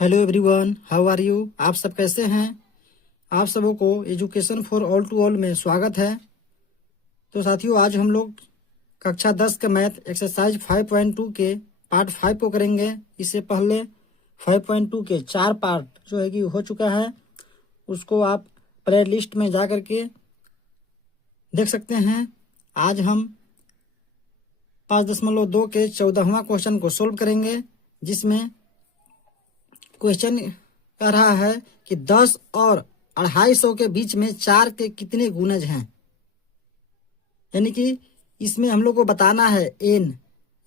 Hello everyone, how are you. आप सब कैसे हैं। आप सबों को education for all to all में स्वागत है। तो साथियों, आज हम लोग कक्षा 10 के मैथ एक्सरसाइज 5.2 के पार्ट 5 को करेंगे। इससे पहले 5.2 के 4 पार्ट जो है कि हो चुका है, उसको आप प्ले लिस्ट में जा करके देख सकते हैं। आज हम 5.2 के 14वां क्वेश्चन को सोल्व करेंगे, जिसमें क्वेश्चन कह रहा है कि 10 और 250 के बीच में 4 के कितने गुणज हैं। यानी कि इसमें हम लोग को बताना है एन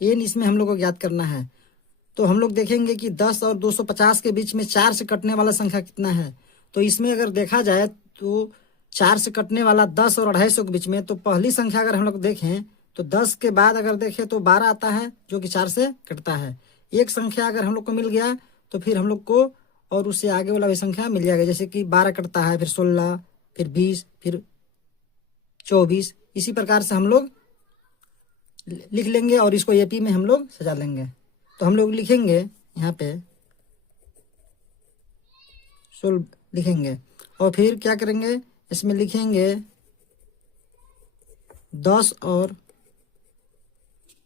इसमें हम लोग को ज्ञात करना है। तो हम लोग देखेंगे कि 10 और 250 के बीच में 4 से कटने वाला संख्या कितना है। तो इसमें अगर देखा जाए तो 4 से कटने वाला 10 और 250 के बीच में, तो पहली संख्या अगर हम लोग देखें तो 10 के बाद अगर देखें तो 12 आता है, जो कि 4 से कटता है। एक संख्या अगर हम लोग को मिल गया तो फिर हम लोग को और उससे आगे वाला भी संख्या मिल जाएगा। जैसे कि 12 कटता है, फिर 16, फिर 20, फिर 24। इसी प्रकार से हम लोग लिख लेंगे और इसको एपी में हम लोग सजा लेंगे। तो हम लोग लिखेंगे यहाँ पे 16 लिखेंगे और फिर क्या करेंगे, इसमें लिखेंगे 10 और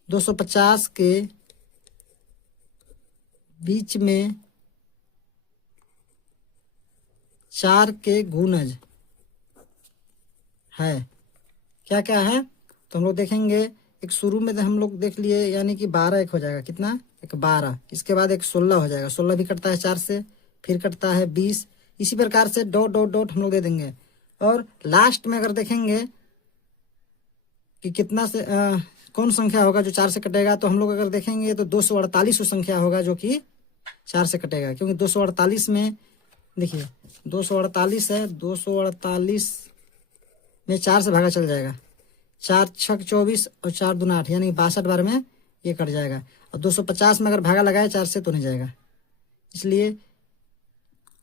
250 के बीच में 4 के गुणज है। क्या क्या है तो हम लोग देखेंगे। एक शुरू में तो हम लोग देख लिए, यानी कि 12 एक हो जाएगा, कितना, एक 12। इसके बाद एक 16 हो जाएगा, 16 भी कटता है 4 से, फिर कटता है 20। इसी प्रकार से डॉट डॉट डॉट हम लोग दे देंगे। और लास्ट में अगर देखेंगे कि कितना से कौन संख्या होगा जो 4 से कटेगा, तो हम लोग अगर देखेंगे तो 248 संख्या होगा जो कि 4 से कटेगा। क्योंकि 248 में देखिए 248 है, 248 में 4 से भागा चल जाएगा। 4 छक 24 और 4 दूना 8, यानी 62 बार में ये कट जाएगा। और 250 में अगर भागा लगाए 4 से तो नहीं जाएगा, इसलिए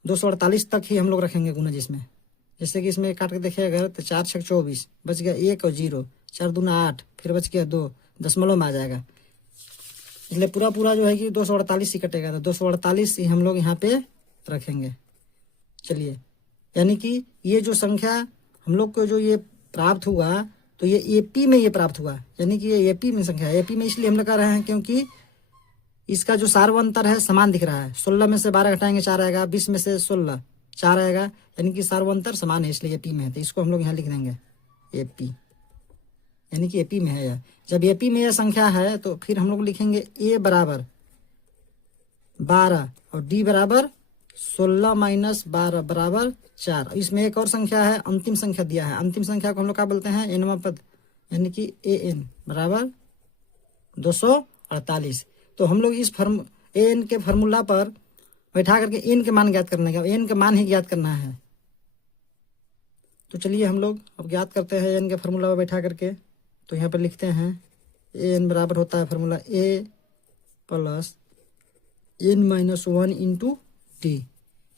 248 तक ही हम लोग रखेंगे गुणज इसमें। जैसे कि इसमें काट के देखिए अगर, तो 4 छक 24, बच गया 1 और 0, 4 दूना 8, फिर बच गया 2, दशमलव में आ जाएगा। इसलिए पूरा पूरा जो है कि 248 ही कटेगा। तो 248 ही हम लोग यहाँ पे रखेंगे। चलिए, यानी कि ये जो संख्या हम लोग को जो ये प्राप्त हुआ, तो ये एपी में ये प्राप्त हुआ, यानी कि ये एपी में संख्या है। एपी में इसलिए हम लोग कह रहे हैं क्योंकि इसका जो सार्वंतर है समान दिख रहा है। 16 में से 12 घटाएंगे 4 आएगा, 20 में से 16 4 आएगा, यानी कि सार्वंतर समान है, इसलिए एपी में है। तो इसको हम लोग यहाँ लिख देंगे एपी, यानी कि एपी में है यह। जब एपी में यह संख्या है तो फिर हम लोग लिखेंगे ए बराबर 12 और डी बराबर 16 माइनस 12 बराबर 4। इसमें एक और संख्या है, अंतिम संख्या दिया है। अंतिम संख्या को हम लोग क्या बोलते हैं, एनवां पद, यानी कि ए एन बराबर 248। तो हम लोग इस ए एन के फॉर्मूला पर बैठा करके एन के मान ज्ञात करने का, एन के मान ही ज्ञात करना है। तो चलिए हम लोग अब ज्ञात करते हैं एन के फॉर्मूला पर बैठा करके। तो यहाँ पर लिखते हैं ए एन बराबर होता है formula A plus N minus 1 into T.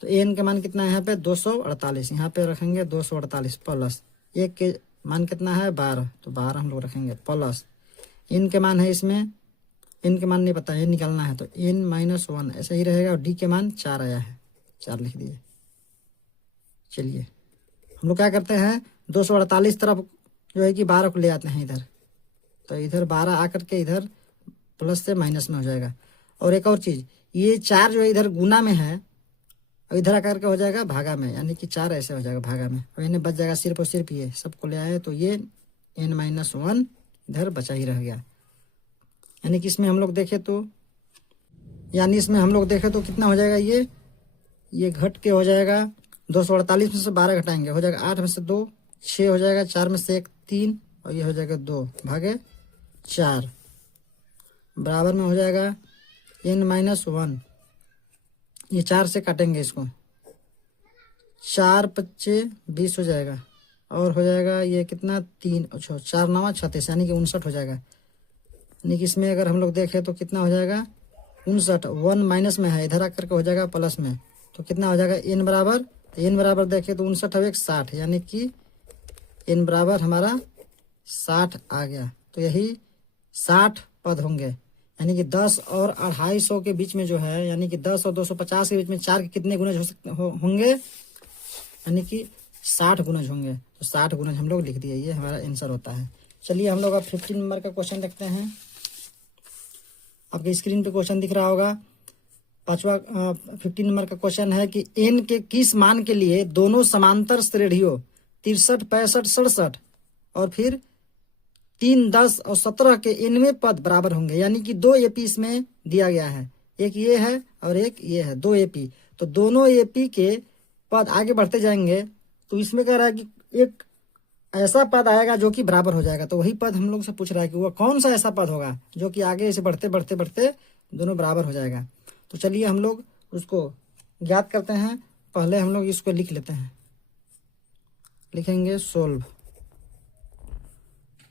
तो एन का मान कितना है यहाँ पे 248, यहाँ पे रखेंगे 248 प्लस एक के मान कितना है 12, तो 12 हम लोग रखेंगे प्लस एन के मान है, इसमें एन के मान नहीं पता है, निकालना है, तो एन माइनस 1 ऐसा ही रहेगा। और डी के मान 4 आया है, 4 लिख दिए। चलिए हम लोग क्या करते हैं, 248 तरफ जो है कि 12 को ले आते हैं इधर, तो इधर 12 आकर के इधर प्लस से माइनस में हो जाएगा। और एक और चीज़, ये 4 जो है इधर गुना में है और इधर आकर के हो जाएगा भागा में, यानी कि 4 ऐसे हो जाएगा भागा में, और इन्हें बच जाएगा सिर्फ और सिर्फ ये सबको ले आए, तो ये n माइनस 1 इधर बचा ही रह गया। यानी कि इसमें हम लोग देखें तो, कितना हो जाएगा, ये घट के हो जाएगा 248 में से 12 घटाएंगे हो जाएगा 8 में से 2 6 हो जाएगा, 4 में से 1 3, और ये हो जाएगा 2 भागे 4 बराबर में हो जाएगा n माइनस 1। ये 4 से काटेंगे इसको, 4 पच्चे 20 हो जाएगा, और हो जाएगा ये कितना 3, अच्छा 4 9 36, यानी कि 59 हो जाएगा। यानी कि इसमें अगर हम लोग देखें तो कितना हो जाएगा 59, 1 माइनस में है, इधर आकर के हो जाएगा प्लस में, तो कितना हो जाएगा n बराबर, n बराबर देखें तो 59 और 1 60, यानी कि n बराबर हमारा 60 आ गया। तो यही 60 पद होंगे। यानी कि 10 और 250 के बीच में जो है, यानी कि 10 और 250 के बीच में 4 के कितने गुणज होंगे, यानी कि 60 गुणज होंगे। तो 60 गुणज हम लोग लिख दिए, ये हमारा आंसर होता है। चलिए हम लोग अब 15 नंबर का क्वेश्चन देखते हैं। आपके स्क्रीन पे क्वेश्चन दिख रहा होगा। 15 नंबर का क्वेश्चन है कि n के किस मान के लिए दोनों समांतर श्रेणियों 63, 65, 67 और फिर 3, 10 और 17 के nवें पद बराबर होंगे। यानी कि 2 एपी इसमें दिया गया है, एक ये है और एक ये है, 2 एपी। तो दोनों एपी के पद आगे बढ़ते जाएंगे, तो इसमें कह रहा है कि एक ऐसा पद आएगा जो कि बराबर हो जाएगा। तो वही पद हम लोग से पूछ रहा है कि वह कौन सा ऐसा पद होगा जो कि आगे से बढ़ते बढ़ते बढ़ते दोनों बराबर हो जाएगा। तो चलिए हम लोग उसको ज्ञात करते हैं। पहले हम लोग इसको लिख लेते हैं, लिखेंगे सोल्व।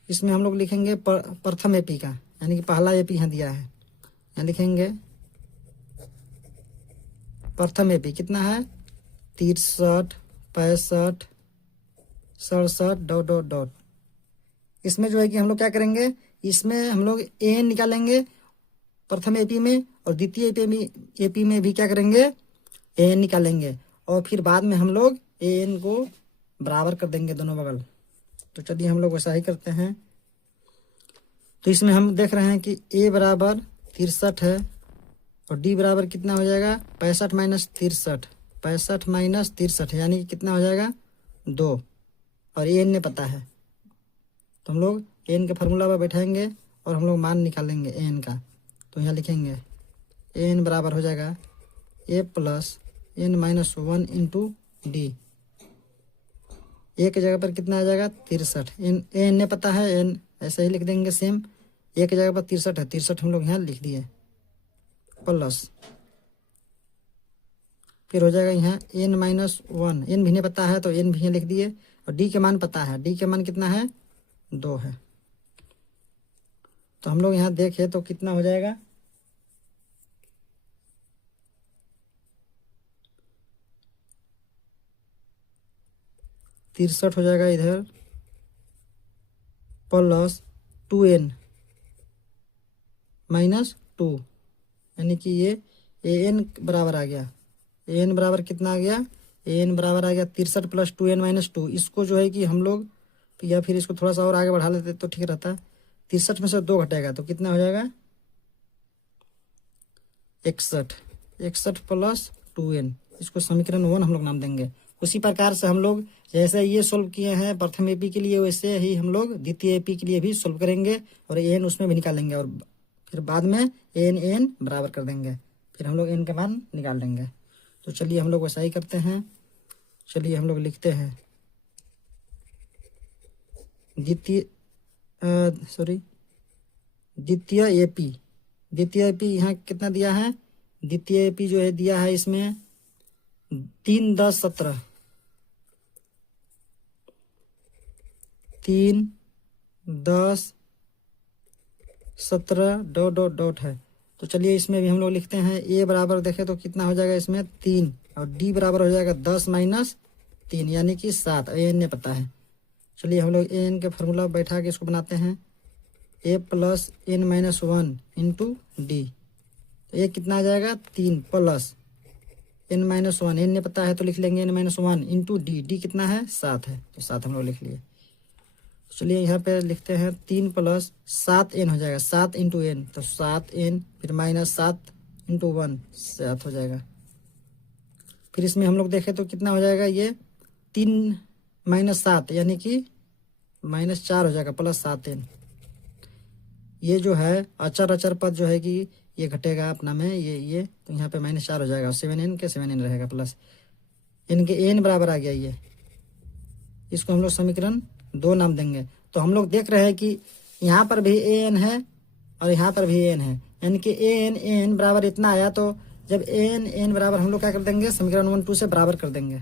इसमें हम लोग लिखेंगे प्रथम एपी का, यानी कि पहला एपी यहाँ दिया है, यहाँ लिखेंगे प्रथम एपी कितना है 63, 65, 67 डॉट डॉट डॉट। इसमें जो है कि हम लोग क्या करेंगे, इसमें हम लोग एन निकालेंगे प्रथम एपी में, और द्वितीय एपी में भी क्या करेंगे, एन निकालेंगे, और फिर बाद में हम लोग एन को बराबर कर देंगे दोनों बगल। तो चलिए हम लोग वैसा ही करते हैं। तो इसमें हम देख रहे हैं कि ए बराबर 63 है और डी बराबर कितना हो जाएगा 65 माइनस 63, 65 माइनस 63 यानी कि कितना हो जाएगा 2, और एन ने पता है। तो हम लोग एन के फार्मूला पर बैठाएंगे और हम लोग मान निकालेंगे एन का। तो यहाँ लिखेंगे एन बराबर हो जाएगा A plus N minus 1 into D. A की जगह पर कितना आ जाएगा 63, एन ने पता है, एन ऐसे ही लिख देंगे सेम। ए की जगह पर 63 है, 63 हम लोग यहाँ लिख दिए, प्लस फिर हो जाएगा यहाँ एन माइनस 1, एन भी नहीं पता है तो एन भी यहाँ लिख दिए, और डी के मान पता है, डी के मान कितना है 2 है। तो हम लोग यहाँ देखें तो कितना हो जाएगा 63 हो जाएगा इधर, प्लस 2n माइनस 2, यानी कि ये an बराबर आ गया, an बराबर कितना आ गया, an बराबर आ गया 63 प्लस 2n माइनस 2। इसको जो है कि हम लोग या फिर इसको थोड़ा सा और आगे बढ़ा लेते तो ठीक रहता। 63 में से 2 घटेगा तो कितना हो जाएगा 61, 61 प्लस 2n, इसको समीकरण 1 हम लोग नाम देंगे। उसी प्रकार से हम लोग जैसे ये सोल्व किए हैं प्रथम एपी के लिए, वैसे ही हम लोग द्वितीय एपी के लिए भी सोल्व करेंगे और एन उसमें भी निकालेंगे, और फिर बाद में एन बराबर कर देंगे, फिर हम लोग एन के मान निकाल देंगे। तो चलिए हम लोग वैसा ही करते हैं। चलिए हम लोग लिखते हैं द्वितीय एपी यहाँ कितना दिया है, द्वितीय एपी जो है दिया है इसमें 3, 10, 17, 3, 10, 17 डॉट डॉट डॉट है। तो चलिए इसमें भी हम लोग लिखते हैं ए बराबर देखें तो कितना हो जाएगा इसमें 3, और डी बराबर हो जाएगा 10 माइनस 3 यानी कि 7, एन ने पता है। चलिए हम लोग एन के फार्मूला बैठा के इसको बनाते हैं, A plus N minus 1 into D. तो ये कितना आ जाएगा 3 प्लस एन माइनस 1, एन ने पता है तो लिख लेंगे N minus 1 into D, D कितना है 7 है, तो 7 हम लोग लिख लिए। चलिए यहाँ पे लिखते हैं 3 प्लस 7n हो जाएगा, 7 इंटू एन, तो 7n फिर माइनस 7 इंटू 1 7 हो जाएगा। फिर इसमें हम लोग देखें तो कितना हो जाएगा ये 3 माइनस 7 यानी कि माइनस 4 हो जाएगा, प्लस 7n। ये जो है अचर अचर पद जो है कि ये घटेगा अपना में, ये तो यहाँ पे माइनस 4 हो जाएगा, 7n के 7n रहेगा, प्लस n के n बराबर आ गया ये। इसको हम लोग समीकरण 2 नाम देंगे। तो हम लोग देख रहे हैं कि यहाँ पर भी an है और यहाँ पर भी an है, यानी कि an बराबर इतना आया, तो जब an बराबर हम लोग क्या कर देंगे समीकरण 1, 2 से बराबर कर देंगे।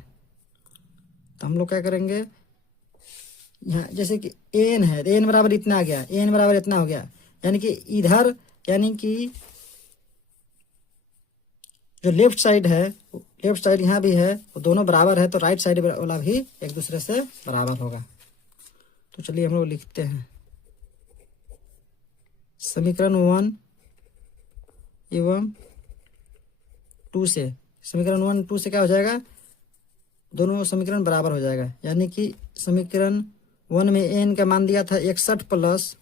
तो हम लोग क्या करेंगे यहाँ जैसे कि an है, an बराबर इतना आ गया, an बराबर इतना हो गया, यानी कि इधर यानी कि जो लेफ्ट साइड है, लेफ्ट साइड यहाँ भी है, वो दोनों बराबर है, तो राइट साइड वाला भी एक दूसरे से बराबर होगा। तो चलिए हम लोग लिखते हैं समीकरण 1 एवं 2 से, समीकरण 1 2 से क्या हो जाएगा, दोनों समीकरण बराबर हो जाएगा। यानी कि समीकरण 1 में n का मान दिया था 61 प्लस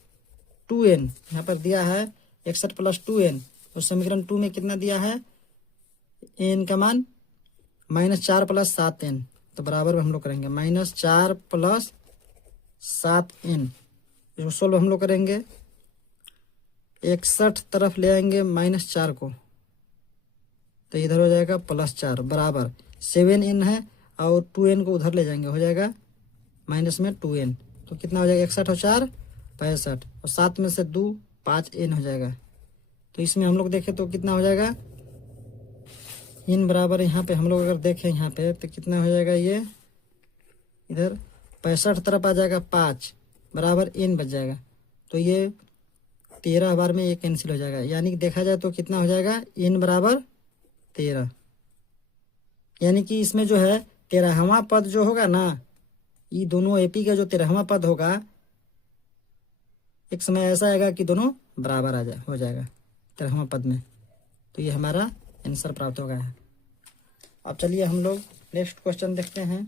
2n, यहाँ पर दिया है 61 प्लस 2n, तो समीकरण 2 में कितना दिया है, n का मान -4 प्लस 7n, तो बराबर हम लोग करेंगे -4 प्लस 7n। इसको सोल्व हम लोग करेंगे, 61 तरफ ले आएंगे -4 को, तो इधर हो जाएगा +4 बराबर 7n है, और 2n को उधर ले जाएंगे, हो जाएगा माइनस में 2n, तो कितना हो जाएगा, 61 और 4 65, और 7 में से 2 5n हो जाएगा। तो इसमें हम लोग देखें तो कितना हो जाएगा, n बराबर यहाँ पे हम लोग अगर देखें यहाँ पे तो कितना हो जाएगा, ये इधर 65 तरफ आ जाएगा 5 बराबर n बच जाएगा, तो ये 13 बार में ये कैंसिल हो जाएगा। यानी कि देखा जाए तो कितना हो जाएगा, n बराबर 13। यानी कि इसमें जो है 13वां पद जो होगा ना, ये दोनों एपी का जो 13वां पद होगा, एक समय ऐसा आएगा कि दोनों बराबर हो जाएगा 13वां पद में, तो ये हमारा आंसर प्राप्त हो गया है। अब चलिए हम लोग नेक्स्ट क्वेश्चन देखते हैं।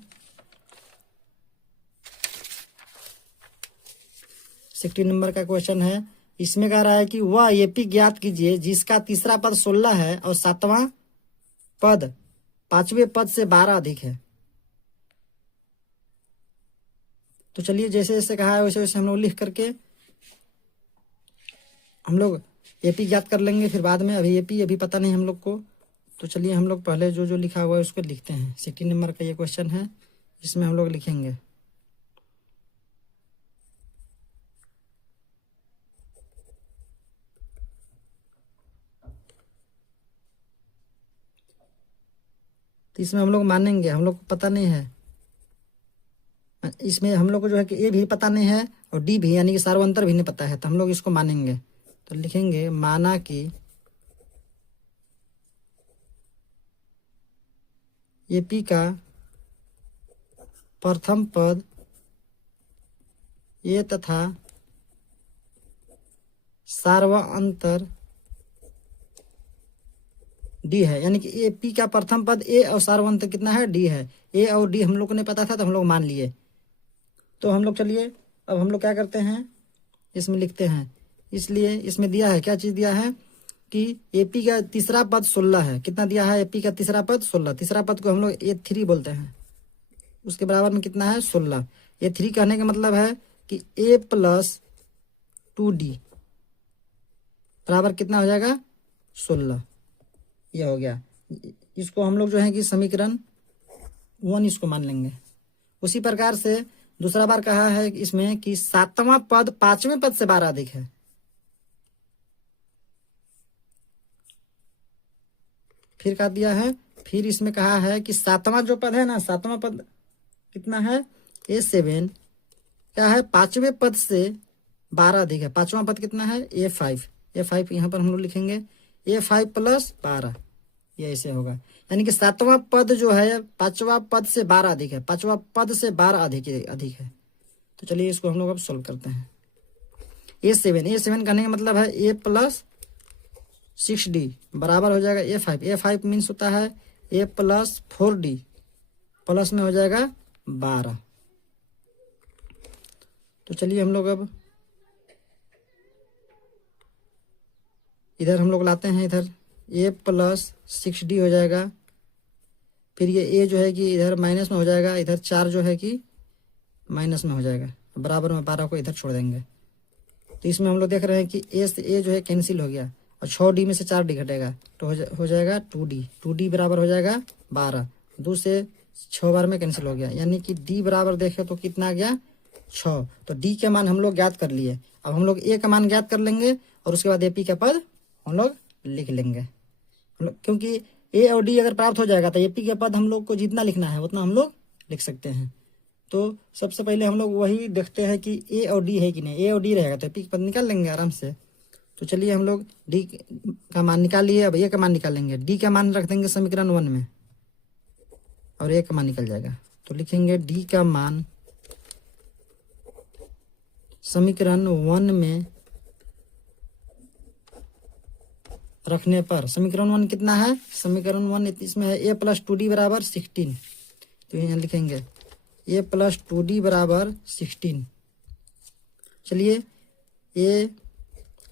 16 नंबर का क्वेश्चन है। इसमें कह रहा है कि वह एपी ज्ञात कीजिए जिसका तीसरा पद 16 है और 7वां पद 5वें पद से 12 अधिक है। तो चलिए जैसे जैसे कहा है वैसे वैसे हम लोग लिख करके हम लोग एपी ज्ञात कर लेंगे, फिर बाद में अभी एपी अभी पता नहीं हम लोग को। तो चलिए हम लोग पहले जो जो लिखा हुआ है उसको लिखते हैं। 16 नंबर का ये क्वेश्चन है, इसमें हम लोग लिखेंगे तो इसमें हम लोग मानेंगे, हम लोग को पता नहीं है, इसमें हम लोग को जो है कि ए भी पता नहीं है और डी भी, यानी कि सार्वंतर भी नहीं पता है, तो हम लोग इसको मानेंगे। तो लिखेंगे माना कि एपी का प्रथम पद ए तथा सार्वंतर डी है। यानी कि एपी का प्रथम पद ए और सार्वंतर कितना है, डी है। ए और डी हम लोग को नहीं पता था तो हम लोग मान लिए। तो हम लोग चलिए अब हम लोग क्या करते हैं, इसमें लिखते हैं। इसलिए इसमें दिया है, क्या चीज़ दिया है कि एपी का तीसरा पद 16 है। कितना दिया है, एपी का तीसरा पद 16। तीसरा पद को हम लोग A3 बोलते हैं, उसके बराबर में कितना है 16। A3 कहने का मतलब है कि A + 2D बराबर कितना हो जाएगा 16। ये हो गया। इसको हम लोग जो है कि समीकरण 1 इसको मान लेंगे। उसी प्रकार से दूसरा बार कहा है इसमें कि 7वां पद 5वें पद से 12 अधिक है। फिर क्या दिया है, फिर इसमें कहा है कि 7वां जो पद है ना, 7वां पद कितना है A7, क्या है 5वें पद से 12 अधिक है। 5वां पद कितना है A5। A5 यहाँ पर हम लोग लिखेंगे A5 + 12, ये ऐसे होगा। यानी कि 7वां पद जो है 5वां पद से 12 अधिक है, 5वां पद से 12 अधिक है। तो चलिए इसको हम लोग अब सोल्व करते हैं। A7 करने का मतलब है A + 6D बराबर हो जाएगा A5। A5 मीन्स होता है A + 4D, प्लस में हो जाएगा 12। तो चलिए हम लोग अब इधर हम लोग लाते हैं, इधर A + 6D हो जाएगा। फिर ये A जो है कि इधर माइनस में हो जाएगा, इधर 4 जो है कि माइनस में हो जाएगा, बराबर में 12 को इधर छोड़ देंगे। तो इसमें हम लोग देख रहे हैं कि A से A जो है कैंसिल हो गया, और 6D में से 4D घटेगा तो हो जाएगा 2D। 2D बराबर हो जाएगा 12। 2 से 6 बार में कैंसिल हो गया, यानी कि D बराबर देखें तो कितना आ गया 6। तो D के मान हम लोग ज्ञात कर लिए। अब हम लोग A का मान ज्ञात कर लेंगे और उसके बाद AP का पद हम लोग लिख लेंगे। क्योंकि A और D अगर प्राप्त हो जाएगा तो AP के पद हम लोग को जितना लिखना है उतना हम लोग लिख सकते हैं। तो सबसे पहले हम लोग वही देखते हैं कि A और D है कि नहीं। A और D रहेगा तो AP का पद निकाल लेंगे आराम से। तो चलिए हम लोग D का मान निकाल लिए, अब A का मान निकालेंगे। D का मान रख देंगे समीकरण 1 में और A का मान निकल जाएगा। तो लिखेंगे D का मान समीकरण 1 में रखने पर समीकरण 1 कितना है, समीकरण 1 इसमें है a प्लस 2d बराबर 16। तो यहाँ लिखेंगे a प्लस 2d बराबर 16। चलिए a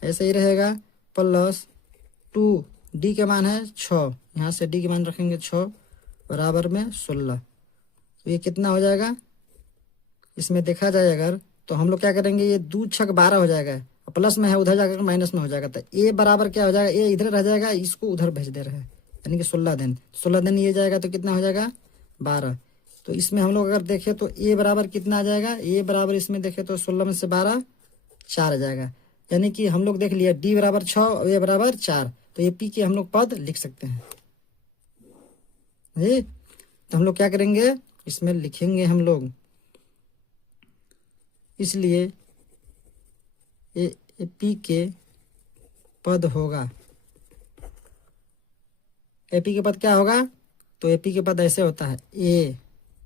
ऐसे ही रहेगा प्लस 2d के मान है 6, यहाँ से d के मान रखेंगे 6 बराबर में 16। तो ये कितना हो जाएगा, इसमें देखा जाए अगर तो हम लोग क्या करेंगे, ये 2 छक 12 हो जाएगा, प्लस में है उधर जाकर माइनस में हो जाएगा। तो ए बराबर क्या हो जाएगा, ए इधर रह जाएगा, इसको उधर भेज दे रहे हैं, यानी कि 16 दिन ये जाएगा तो कितना हो जाएगा 12। तो इसमें हम लोग अगर देखें तो ए बराबर कितना आ जाएगा, ए बराबर इसमें देखें तो 16 में से 12 4 आ जाएगा, यानी कि हम लोग देख लिया डी बराबर 6 और ए बराबर 4। तो ये पी के हम लोग पद लिख सकते हैं जी। तो हम लोग क्या करेंगे, इसमें लिखेंगे हम लोग, इसलिए ए पी के पद होगा, एपी के पद क्या होगा, तो एपी के पद ऐसे होता है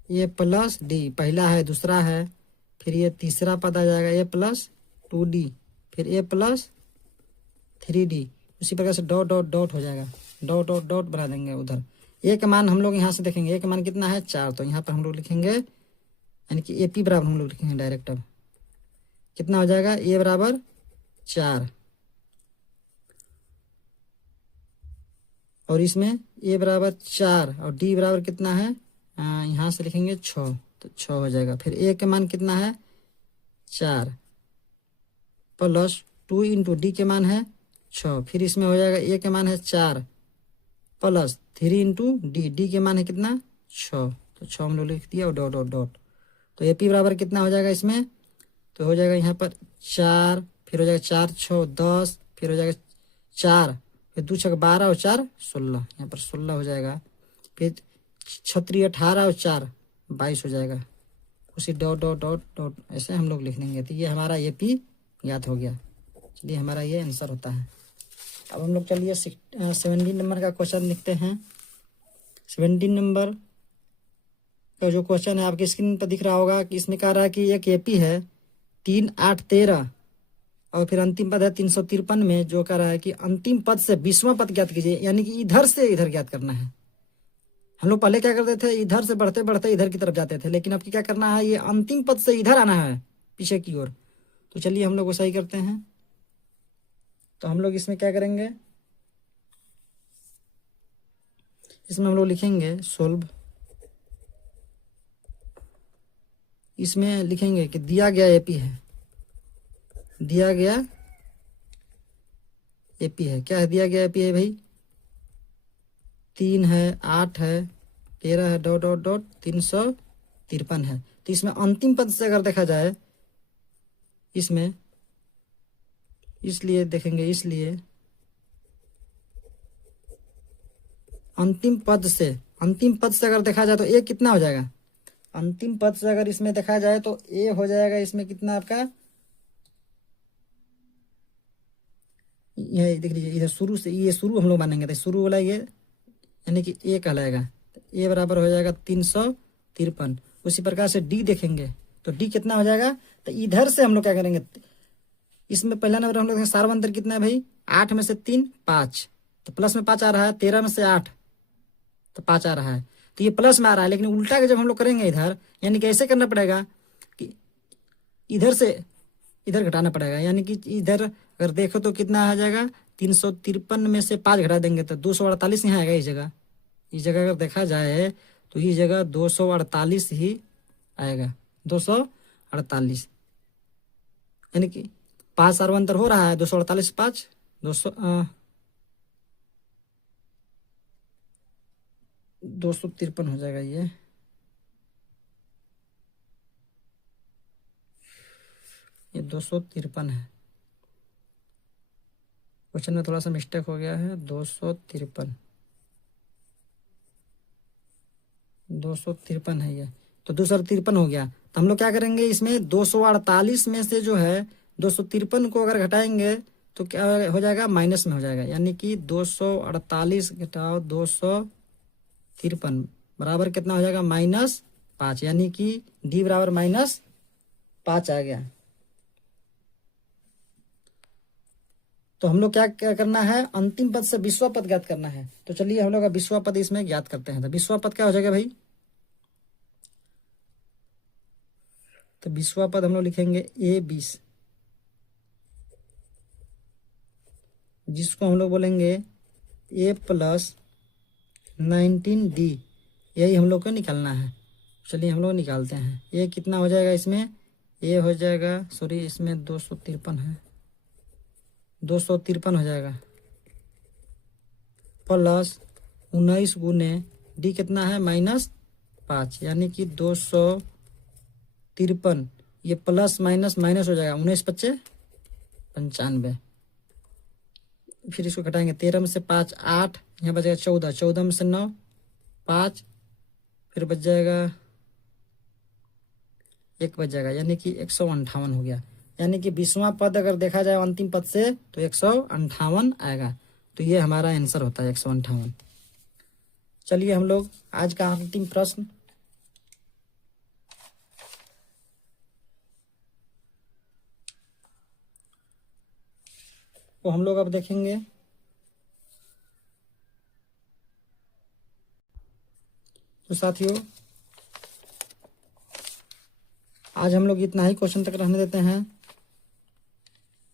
ए प्लस डी, पहला है दूसरा है, फिर ये तीसरा पद आ जाएगा ए प्लस 2d, फिर ए प्लस 3d, उसी प्रकार से डॉट डॉट डॉट हो जाएगा, डॉट डॉट डॉट बना देंगे उधर। ए का मान हम लोग यहाँ से देखेंगे, ए का मान कितना है 4, तो यहाँ पर हम लोग लिखेंगे, यानी कि ए पी बराबर हम लोग लिखेंगे डायरेक्ट। अब कितना हो जाएगा, ए बराबर 4 और इसमें ए बराबर 4 और डी बराबर कितना है, यहाँ से लिखेंगे 6, तो 6 हो जाएगा। फिर ए के मान कितना है 4 प्लस 2 इंटू डी के मान है 6, फिर इसमें हो जाएगा ए के मान है 4 प्लस 3 इंटू डी के मान है कितना 6, तो 6 हम लोग लिख दिया और डॉट डॉट डॉट। तो ए पी बराबर कितना हो जाएगा इसमें, तो हो जाएगा यहाँ पर 4, फिर हो जाएगा 4 6 10, फिर हो जाएगा 4, फिर 2 छक 12 और 4 16, यहाँ पर 16 हो जाएगा। फिर 6 18 और 4 22 हो जाएगा, उसी डॉट डॉट डॉट डॉट ऐसे हम लोग लिख देंगे। तो ये हमारा ए पी याद हो गया। चलिए हमारा ये आंसर होता है। अब हम लोग चलिए 17 नंबर का क्वेश्चन लिखते हैं। 17 नंबर का जो क्वेश्चन है आपकी स्क्रीन पर दिख रहा होगा कि इसमें कह रहा है कि एक एपी है 3 8 13 और फिर अंतिम पद है 353 में, जो कह रहा है कि अंतिम पद से 20वां पद ज्ञात कीजिए, यानी कि इधर से इधर ज्ञात करना है। हम लोग पहले क्या करते थे, इधर से बढ़ते बढ़ते इधर की तरफ जाते थे, लेकिन अब क्या करना है, ये अंतिम पद से इधर आना है पीछे की ओर। तो चलिए हम लोग वैसा ही करते हैं। तो हम लोग इसमें क्या करेंगे, इसमें हम लोग लिखेंगे सोल्व, इसमें लिखेंगे कि दिया गया एपी है, दिया गया एपी है, क्या है दिया गया एपी है भाई, 3 है 8 है 13 है डॉट डॉट डॉट 353 है। तो इसमें अंतिम पद से अगर देखा जाए, इसमें इसलिए देखेंगे, इसलिए अंतिम पद से अगर देखा जाए तो ए कितना हो जाएगा, अंतिम पद से अगर इसमें देखा जाए तो ए हो जाएगा इसमें कितना आपका, ये देख लीजिए इधर शुरू से, ये शुरू हम लोग मानेंगे तो शुरू वाला ये यानी कि ए कहलाएगा। ए बराबर हो जाएगा 353। उसी प्रकार से डी देखेंगे तो डी कितना हो जाएगा, तो इधर से हम लोग क्या करेंगे, इसमें पहला नंबर हम लोग सार्वंतर कितना है भाई, 8 में से 3 5, तो प्लस में 5 आ रहा है, 13 में से 8 तो 5 आ रहा है, तो ये प्लस में आ रहा है। लेकिन उल्टा के जब हम लोग करेंगे इधर, यानी कि ऐसे करना पड़ेगा कि इधर से इधर घटाना पड़ेगा, यानी कि इधर अगर देखो तो कितना आ जाएगा, 353 में से 5 घटा देंगे तो 248 यहाँ आएगा। इस जगह अगर देखा जाए तो इस जगह 248 ही आएगा, 248, यानी कि 5 सार्वंतर हो रहा है, 248 5 253 हो जाएगा। ये 253 है, क्वेश्चन में थोड़ा सा मिस्टेक हो गया है, 253 है ये, तो 253 हो गया। तो हम लोग क्या करेंगे, इसमें 248 में से जो है 253 को अगर घटाएंगे तो क्या हो जाएगा, माइनस में हो जाएगा, यानी कि 248 घटाओ 253 बराबर कितना हो जाएगा, -5, यानी कि डी बराबर -5 आ गया। तो हम लोग क्या क्या करना है, अंतिम पद से विश्वा पद ज्ञात करना है। तो चलिए हम लोग का विश्वा पद इसमें ज्ञात करते हैं। तो विश्वा पद क्या हो जाएगा भाई, तो विश्वा पद हम लोग लिखेंगे A20, जिसको हम लोग बोलेंगे A+19D, यही हम लोग को निकालना है। चलिए हम लोग निकालते हैं। ये कितना हो जाएगा इसमें, ये हो जाएगा, सॉरी इसमें 253 है, 253 हो जाएगा, प्लस 19 गुने डी कितना है -5, यानी कि 253। ये प्लस माइनस माइनस हो जाएगा, 19 पच्चे 95। फिर इसको घटाएंगे, 13 में से 5 8, यहाँ बचेगा 14, 14 में से 9 5, फिर बच जाएगा 1 बच जाएगा, यानी कि 158 हो गया। यानी कि 20वां पद अगर देखा जाए अंतिम पद से तो 158 आएगा। तो ये हमारा आंसर होता है 158। चलिए हम लोग आज का अंतिम प्रश्न, तो हम लोग अब देखेंगे। तो साथियों आज हम लोग इतना ही क्वेश्चन तक रहने देते हैं।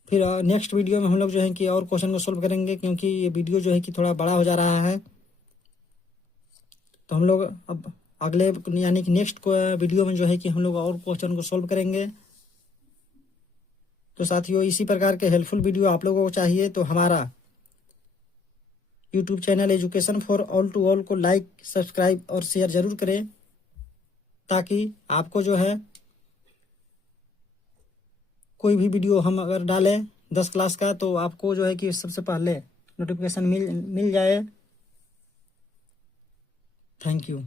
फिर नेक्स्ट वीडियो में हम लोग जो है कि और क्वेश्चन को सोल्व करेंगे, क्योंकि ये वीडियो जो है कि थोड़ा बड़ा हो जा रहा है। तो हम लोग अब अगले यानी कि नेक्स्ट वीडियो में जो है कि हम लोग और क्वेश्चन को सोल्व करेंगे। तो साथियों इसी प्रकार के हेल्पफुल वीडियो आप लोगों को चाहिए तो हमारा YouTube channel education for all to all को लाइक, सब्सक्राइब और शेयर जरूर करें, ताकि आपको जो है कोई भी वीडियो हम अगर डालें 10 क्लास का तो आपको जो है कि सबसे पहले नोटिफिकेशन मिल जाए। Thank you.